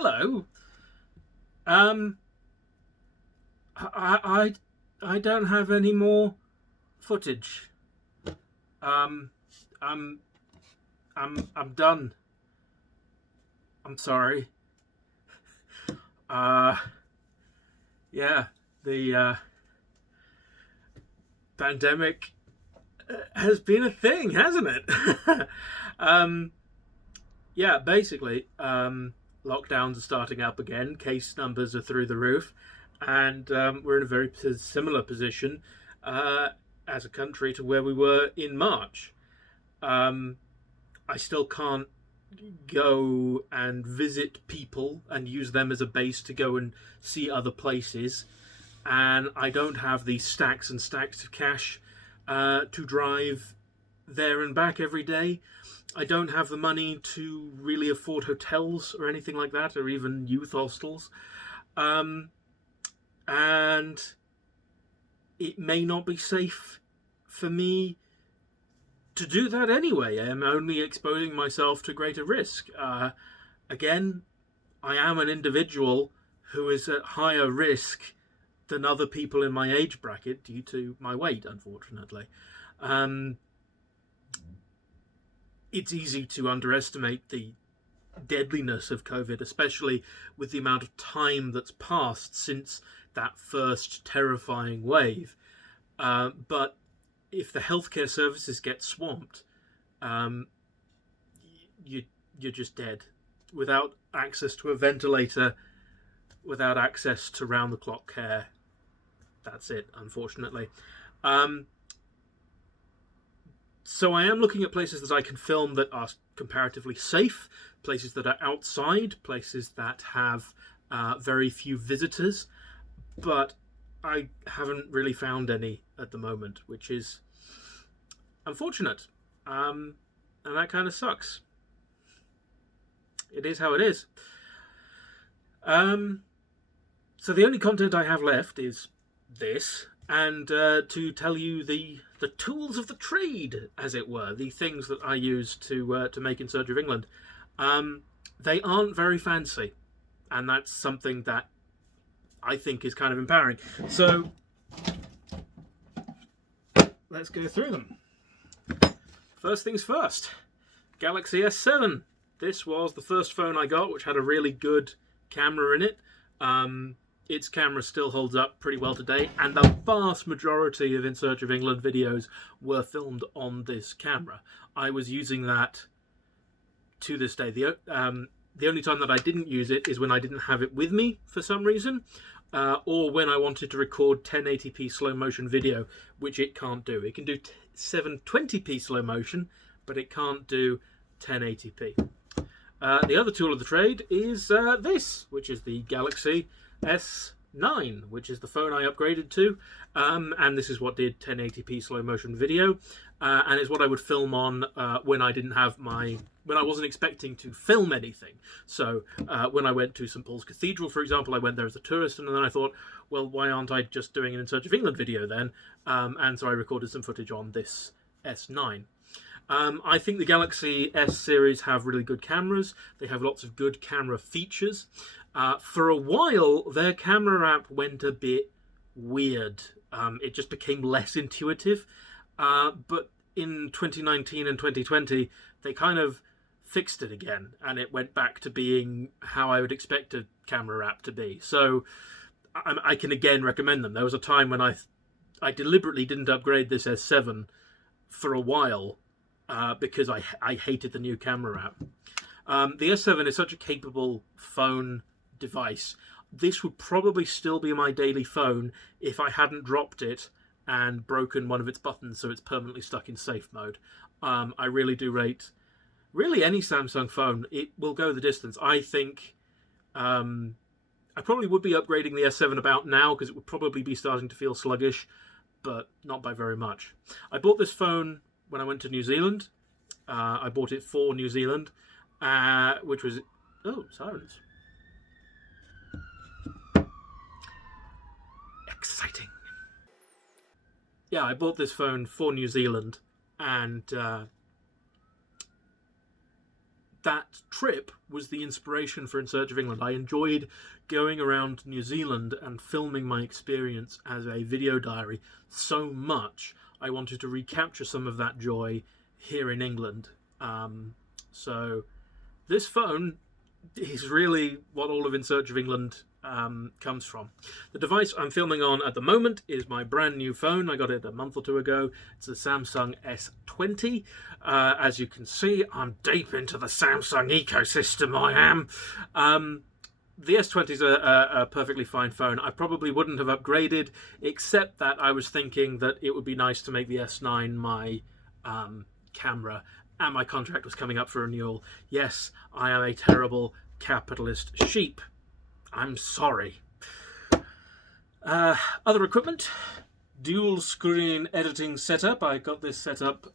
hello. Um, I, I don't have any more footage. Um, I'm, I'm done. I'm sorry. Uh, yeah, the pandemic has been a thing, hasn't it? um, yeah, basically, lockdowns are starting up again. Case numbers are through the roof, and we're in a very similar position uh, as a country to where we were in March. Um, I still can't go and visit people and use them as a base to go and see other places. And I don't have these stacks and stacks of cash to drive there and back every day. I don't have the money to really afford hotels or anything like that, or even youth hostels. Um, and it may not be safe for me to do that anyway. I'm only exposing myself to greater risk. Again, I am an individual who is at higher risk than other people in my age bracket due to my weight, unfortunately. Um, it's easy to underestimate the deadliness of COVID, especially with the amount of time that's passed since that first terrifying wave. But if the healthcare services get swamped, um, you you're just dead without access to a ventilator, without access to round the clock care. That's it, unfortunately. Um, so I am looking at places that I can film that are comparatively safe, places that are outside, places that have very few visitors, but I haven't really found any at the moment, which is unfortunate. And that kind of sucks. It is how it is. So the only content I have left is this, and to tell you the tools of the trade, as it were, the things that I use to make In Search of England. They aren't very fancy, and that's something that I think is kind of empowering. So let's go through them. First things first, Galaxy S7. This was the first phone I got, which had a really good camera in it. Its camera still holds up pretty well today, and the vast majority of In Search of England videos were filmed on this camera. I was using that to this day. The only time that I didn't use it is when I didn't have it with me for some reason, or when I wanted to record 1080p slow motion video, which it can't do. It can do 720p slow motion, but it can't do 1080p. The other tool of the trade is this, which is the Galaxy S9, which is the phone I upgraded to, and this is what did 1080p slow motion video, and it's what I would film on when I wasn't expecting to film anything. So when I went to St Paul's Cathedral, for example, I went there as a tourist, and then I thought, well, why aren't I just doing an In Search of England video then? And so I recorded some footage on this S9. I think the Galaxy S series have really good cameras. They have lots of good camera features. For a while, their camera app went a bit weird. It just became less intuitive. But in 2019 and 2020, they kind of fixed it again, and it went back to being how I would expect a camera app to be. So I can again recommend them. There was a time when I deliberately didn't upgrade this S7 for a while, because I hated the new camera app. The S7 is such a capable phone device. This would probably still be my daily phone if I hadn't dropped it and broken one of its buttons so it's permanently stuck in safe mode. I really do rate really any Samsung phone. It will go the distance. I think I probably would be upgrading the S7 about now because it would probably be starting to feel sluggish, but not by very much. I bought this phone when I went to New Zealand. I bought it for New Zealand, which was... Oh, sirens. Exciting. Yeah, I bought this phone for New Zealand, and that trip was the inspiration for In Search of England. I enjoyed going around New Zealand and filming my experience as a video diary so much. I wanted to recapture some of that joy here in England. So this phone is really what all of In Search of England comes from. The device I'm filming on at the moment is my brand new phone. I got it a month or two ago. It's a Samsung S20. As you can see, I'm deep into the Samsung ecosystem, I am. The S20 is a perfectly fine phone. I probably wouldn't have upgraded, except that I was thinking that it would be nice to make the S9 my camera, and my contract was coming up for renewal. Yes, I am a terrible capitalist sheep. I'm sorry. Other equipment, dual screen editing setup. I got this set up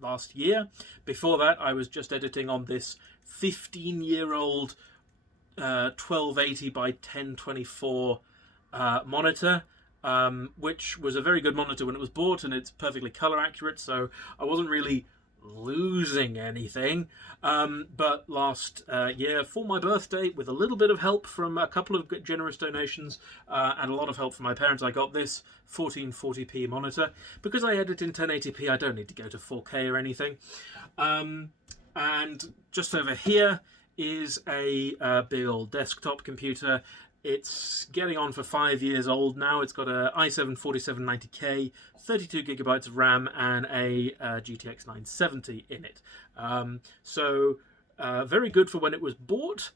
last year. Before that, I was just editing on this 15-year-old 1280 by 1024 monitor, which was a very good monitor when it was bought, and it's perfectly color accurate, so I wasn't really losing anything. But last year, for my birthday, with a little bit of help from a couple of generous donations and a lot of help from my parents, I got this 1440p monitor. Because I edit in 1080p, I don't need to go to 4K or anything. And just over here is a big old desktop computer. It's getting on for 5 years old now. It's got a i7 4790K, 32 gigabytes of RAM, and a GTX 970 in it. So very good for when it was bought.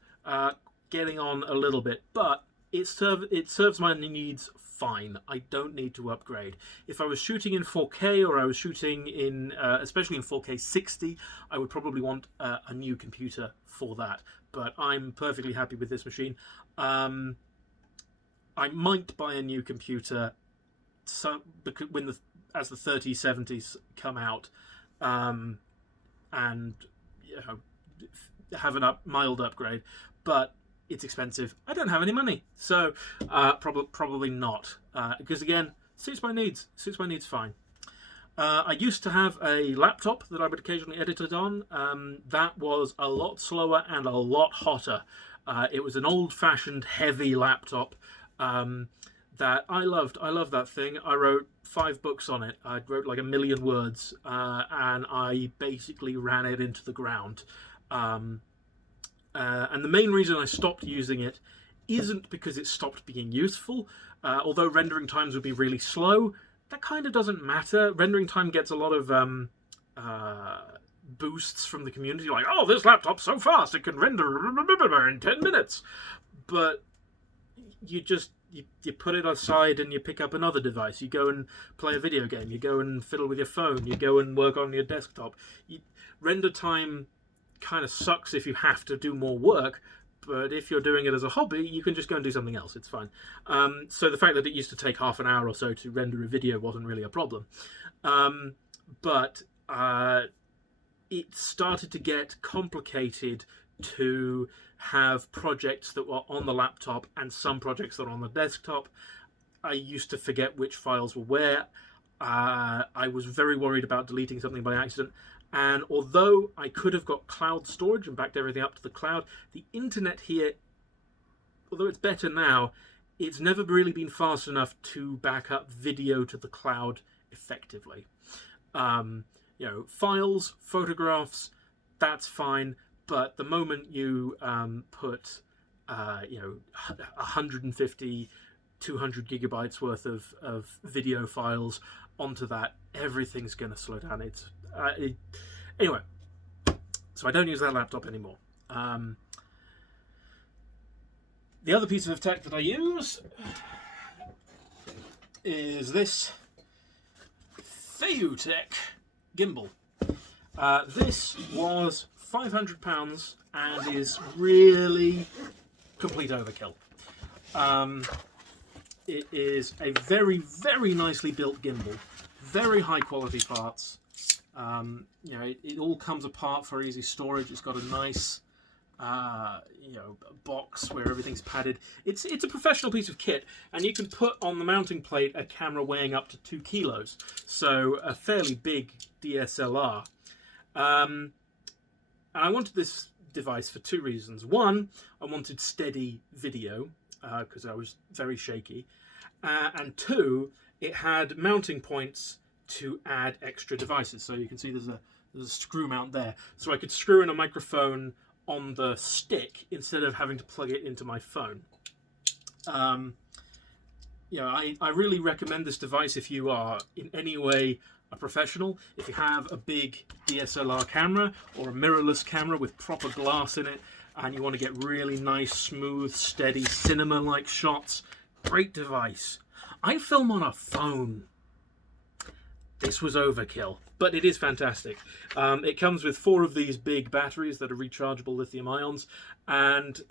Getting on a little bit, but it serves my needs fine. I don't need to upgrade. If I was shooting in 4K, or I was shooting in, especially in 4K 60, I would probably want a new computer for that. But I'm perfectly happy with this machine. I might buy a new computer as the 3070s come out, and have a mild upgrade. But it's expensive. I don't have any money, so probably not. Because again, suits my needs. Suits my needs fine. I used to have a laptop that I would occasionally edit it on. That was a lot slower and a lot hotter. It was an old-fashioned, heavy laptop that I loved. I loved that thing. I wrote 5 books on it. I wrote like 1 million words, and I basically ran it into the ground. And the main reason I stopped using it isn't because it stopped being useful. Although rendering times would be really slow, that kind of doesn't matter. Rendering time gets a lot of boosts from the community, like, oh, this laptop's so fast, it can render in 10 minutes. But you put it aside and you pick up another device. You go and play a video game. You go and fiddle with your phone. You go and work on your desktop. Render time kind of sucks if you have to do more work, but if you're doing it as a hobby, you can just go and do something else. It's fine. So the fact that it used to take half an hour or so to render a video wasn't really a problem. But it started to get complicated to have projects that were on the laptop and some projects that were on the desktop. I used to forget which files were where. I was very worried about deleting something by accident. And although I could have got cloud storage and backed everything up to the cloud, the internet here, although it's better now, it's never really been fast enough to back up video to the cloud effectively. Files, photographs, that's fine. But the moment you put, 150, 200 gigabytes worth of video files onto that, everything's going to slow down. Anyway, so I don't use that laptop anymore. The other piece of tech that I use is this Theutech gimbal. This was £500 and is really complete overkill. It is a very, very nicely built gimbal, very high quality parts. It all comes apart for easy storage. It's got a nice, box where everything's padded. It's a professional piece of kit, and you can put on the mounting plate a camera weighing up to 2 kilos, so a fairly big DSLR. And I wanted this device for two reasons. One, I wanted steady video because I was very shaky. And two, it had mounting points to add extra devices. So you can see there's a screw mount there. So I could screw in a microphone on the stick instead of having to plug it into my phone. I really recommend this device if you are in any way a professional. If you have a big DSLR camera or a mirrorless camera with proper glass in it and you want to get really nice, smooth, steady, cinema-like shots, great device. I film on a phone. This was overkill, but it is fantastic. It comes with 4 of these big batteries that are rechargeable lithium ions, and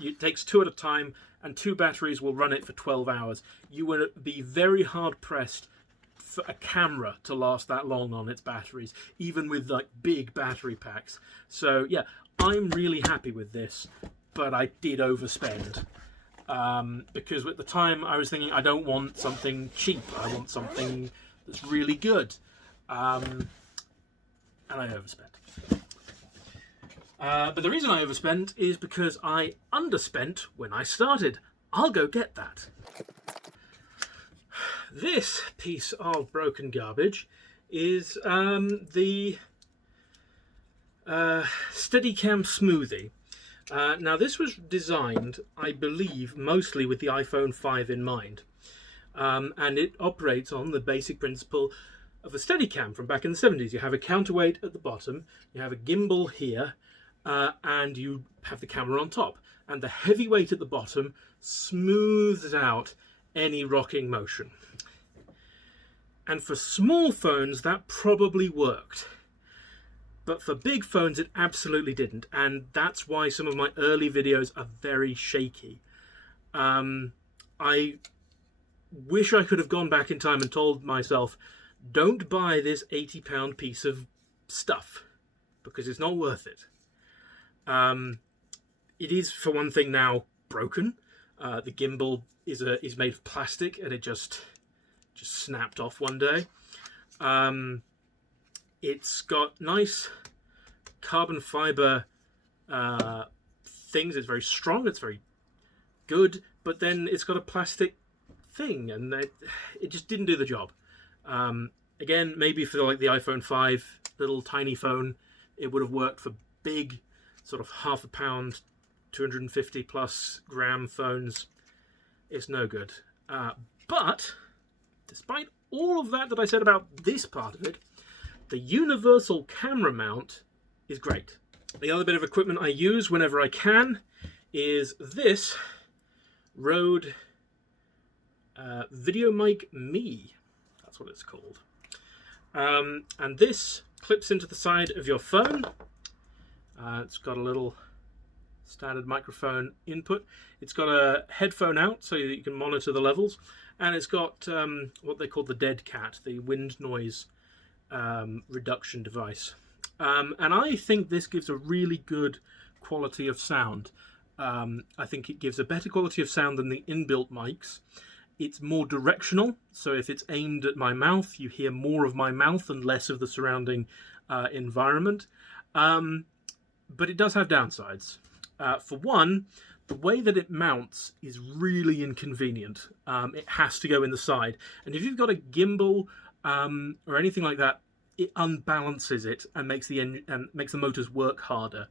it takes 2 at a time, and 2 batteries will run it for 12 hours. You would be very hard pressed for a camera to last that long on its batteries, even with like big battery packs. So yeah, I'm really happy with this, but I did overspend. Because at the time I was thinking I don't want something cheap, I want something that's really good, and I overspent. But the reason I overspent is because I underspent when I started. I'll go get that. This piece of broken garbage is the Steadicam Smoothie. Now this was designed, I believe, mostly with the iPhone 5 in mind. And it operates on the basic principle of a Steadicam from back in the 70s. You have a counterweight at the bottom, you have a gimbal here, and you have the camera on top. And the heavy weight at the bottom smooths out any rocking motion. And for small phones, that probably worked. But for big phones, it absolutely didn't. And that's why some of my early videos are very shaky. I wish I could have gone back in time and told myself, don't buy this £80 piece of stuff, because it's not worth it. It is, for one thing, now broken. The gimbal is made of plastic, and it just snapped off one day. It's got nice carbon fiber things. It's very strong, it's very good, but then it's got a plastic thing, and it just didn't do the job. Again, maybe for like the iPhone 5 little tiny phone, it would have worked. For big, sort of half a pound, 250 plus gram phones, it's no good. But despite all of that I said about this part of it, the universal camera mount is great. The other bit of equipment I use whenever I can is this Rode Video Mic Me. That's what it's called. And this clips into the side of your phone. It's got a little standard microphone input. It's got a headphone out so that you can monitor the levels. And it's got what they call the dead cat, the wind noise reduction device. And I think this gives a really good quality of sound. I think it gives a better quality of sound than the inbuilt mics. It's more directional, so if it's aimed at my mouth, you hear more of my mouth and less of the surrounding environment. But it does have downsides. For one, the way that it mounts is really inconvenient. It has to go in the side. And if you've got a gimbal or anything like that, it unbalances it and makes the motors work harder.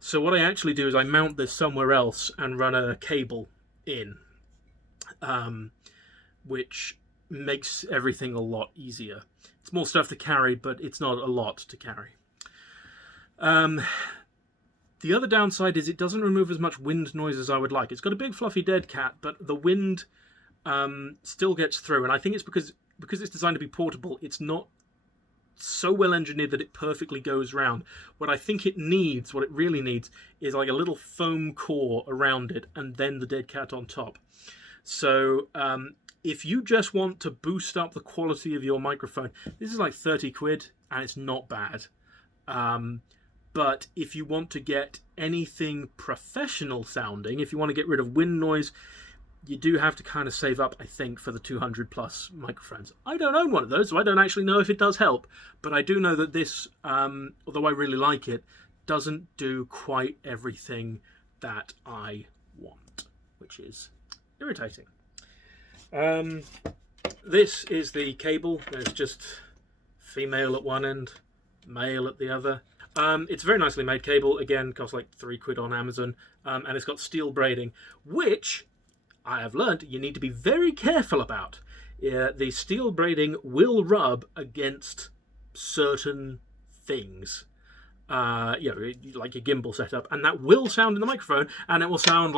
So what I actually do is I mount this somewhere else and run a cable in, which makes everything a lot easier. It's more stuff to carry, but it's not a lot to carry. The other downside is it doesn't remove as much wind noise as I would like. It's got a big fluffy dead cat, but the wind still gets through. And I think it's because it's designed to be portable, it's not so well engineered that it perfectly goes round. What I think it needs, what it really needs, is like a little foam core around it and then the dead cat on top. So if you just want to boost up the quality of your microphone, this is like 30 quid and it's not bad. But if you want to get anything professional sounding, if you want to get rid of wind noise, you do have to kind of save up, I think, for the 200 plus microphones. I don't own one of those, so I don't actually know if it does help. But I do know that this, although I really like it, doesn't do quite everything that I want, which is irritating. This is the cable. There's just female at one end, male at the other. It's a very nicely made cable. Again, costs like £3 on Amazon, and it's got steel braiding, which I have learned you need to be very careful about. The steel braiding will rub against certain things, like your gimbal setup, and that will sound in the microphone, and it'll sound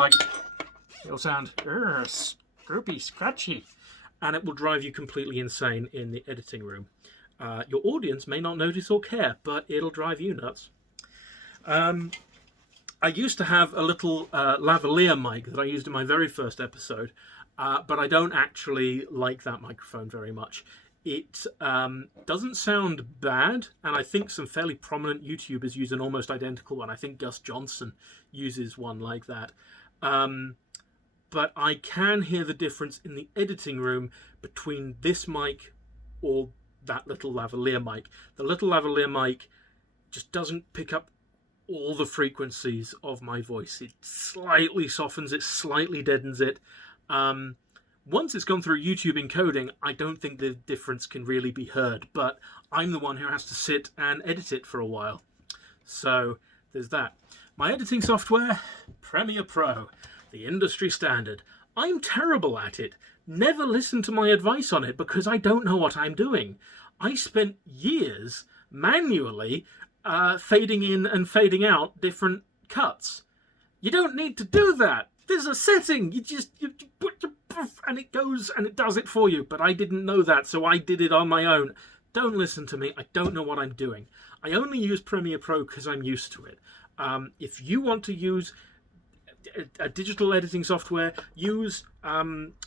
scroopy, scratchy, and it will drive you completely insane in the editing room. Your audience may not notice or care, but it'll drive you nuts. I used to have a little lavalier mic that I used in my very first episode, but I don't actually like that microphone very much. It doesn't sound bad, and I think some fairly prominent YouTubers use an almost identical one. I think Gus Johnson uses one like that. But I can hear the difference in the editing room between this mic or that little lavalier mic. The little lavalier mic just doesn't pick up all the frequencies of my voice. It slightly softens it, slightly deadens it. Once it's gone through YouTube encoding, I don't think the difference can really be heard, but I'm the one who has to sit and edit it for a while. So there's that. My editing software, Premiere Pro, the industry standard. I'm terrible at it. Never listen to my advice on it because I don't know what I'm doing. I spent years manually fading in and fading out different cuts. You don't need to do that. There's a setting. You put your and it goes and it does it for you. But I didn't know that, so I did it on my own. Don't listen to me. I don't know what I'm doing. I only use Premiere Pro because I'm used to it. If you want to use a digital editing software, use Wonderfilm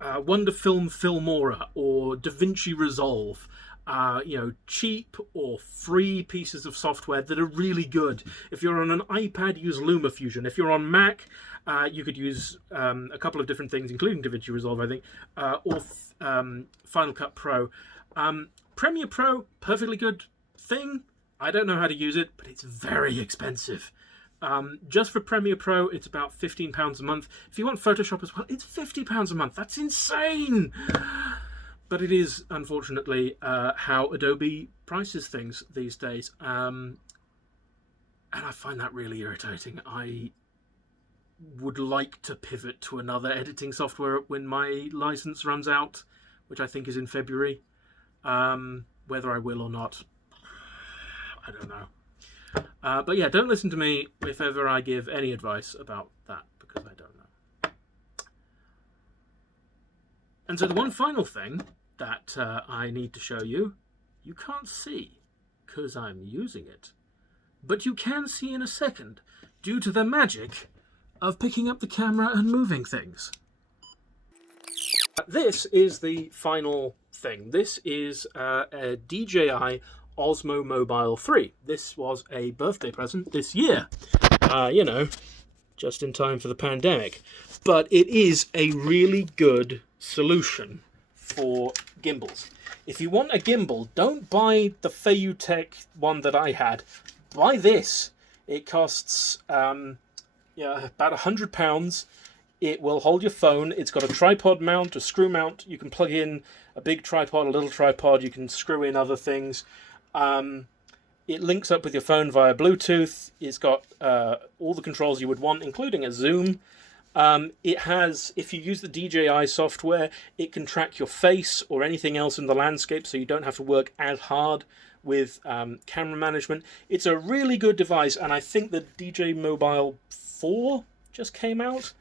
Filmora or DaVinci Resolve. Cheap or free pieces of software that are really good. If you're on an iPad, use LumaFusion. If you're on Mac, you could use a couple of different things, including DaVinci Resolve, I think, or Final Cut Pro. Premiere Pro, perfectly good thing. I don't know how to use it, but it's very expensive. Just for Premiere Pro, it's about £15 a month. If you want Photoshop as well, it's £50 a month. That's insane! But it is, unfortunately, how Adobe prices things these days. And I find that really irritating. I would like to pivot to another editing software when my license runs out, which I think is in February. Whether I will or not, I don't know. But yeah, don't listen to me if ever I give any advice about that, because I don't know. And so the one final thing that I need to show you, you can't see because I'm using it, but you can see in a second due to the magic of picking up the camera and moving things. This is the final thing. This is a DJI Osmo Mobile 3. This was a birthday present this year. Just in time for the pandemic. But it is a really good solution for gimbals. If you want a gimbal, don't buy the Feiyutech one that I had. Buy this. It costs about £100. It will hold your phone. It's got a tripod mount, a screw mount. You can plug in a big tripod, a little tripod. You can screw in other things. It links up with your phone via Bluetooth. It's got all the controls you would want, including a zoom. It has, if you use the DJI software, it can track your face or anything else in the landscape, so you don't have to work as hard with camera management. It's a really good device, and I think the DJI Mobile 4 just came out.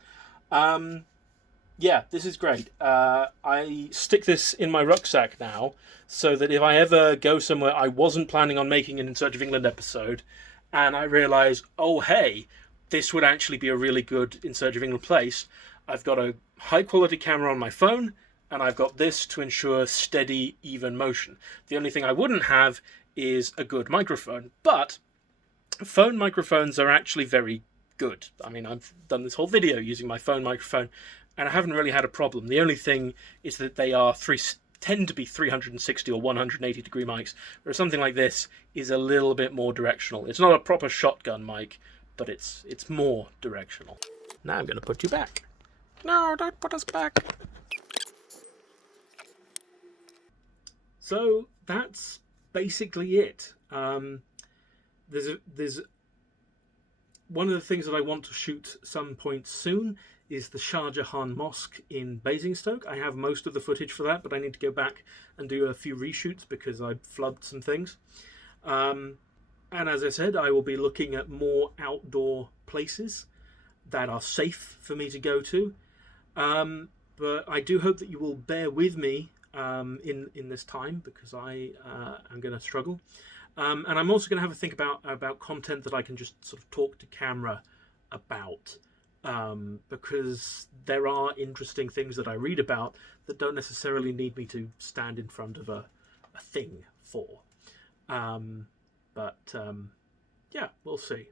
Yeah, this is great. I stick this in my rucksack now, so that if I ever go somewhere I wasn't planning on making an In Search of England episode, and I realise, oh hey, this would actually be a really good In Search of England place, I've got a high quality camera on my phone, and I've got this to ensure steady, even motion. The only thing I wouldn't have is a good microphone, but phone microphones are actually very good. I mean, I've done this whole video using my phone microphone, and I haven't really had a problem. The only thing is that they are tend to be 360 or 180 degree mics, whereas something like this is a little bit more directional. It's not a proper shotgun mic, but it's more directional. Now I'm going to put you back. No, don't put us back. So that's basically it. There's one of the things that I want to shoot some point soon is the Shah Jahan Mosque in Basingstoke. I have most of the footage for that, but I need to go back and do a few reshoots because I flubbed some things. And as I said, I will be looking at more outdoor places that are safe for me to go to. But I do hope that you will bear with me in this time, because I am going to struggle. And I'm also going to have a think about content that I can just sort of talk to camera about. Because there are interesting things that I read about that don't necessarily need me to stand in front of a thing for. Yeah, we'll see.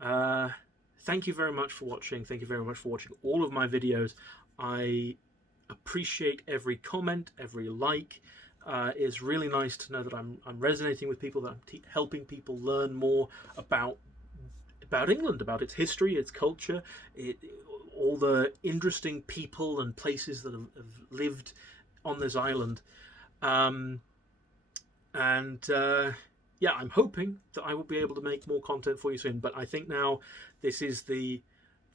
Thank you very much for watching. Thank you very much for watching all of my videos. I appreciate every comment, every like. It's really nice to know that I'm resonating with people, that I'm helping people learn more about England, about its history, its culture, all the interesting people and places that have lived on this island. Yeah, I'm hoping that I will be able to make more content for you soon. But I think now this is the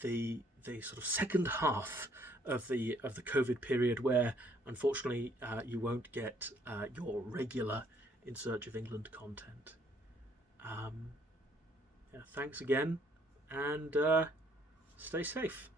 sort of second half of the COVID period where, unfortunately, you won't get your regular In Search of England content. Yeah, thanks again, and stay safe.